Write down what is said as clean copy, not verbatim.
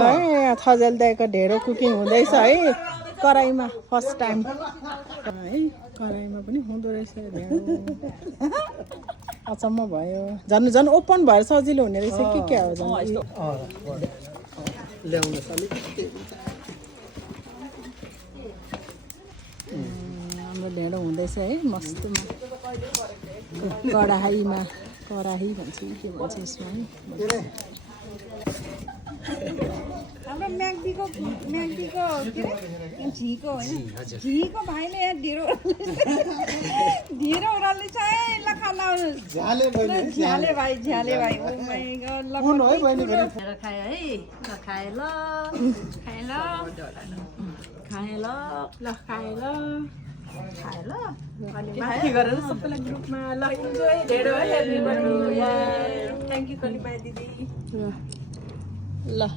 ल है थजेल दाइको ढेँडो कुकिङ हुँदैछ है कराईमा फर्स्ट टाइम है कराईमा पनि हुँदो रहेछ ढेँडो अचम्म भयो झन् झन् ओपन भएर सजिलो हुने रहेछ के हो झन् ल्याउन हाम्रो ढेँडो हुँदैछ है मस्तमा कडाहीमा कराही भन्छ के भन्छ यसमा है हाम्रो म्याग्दीको के अरे झीको होइन झीको भाइले ढेँडो ढेँडो ओह्राल्दैछ है ल खाना झ्याले भाइ ओ माइ गॉड ल कुन है बहिनी ढेँडो खायो है ल खाए ल खाए ल खाए ल ल खाए ल खाए ल अनि माथि गरेर सबैलाई ग्रुपमा ल इन्जोय ढेँडो है एभ्रीबडी थ्याङ्क यू कलिबाई दिदी ल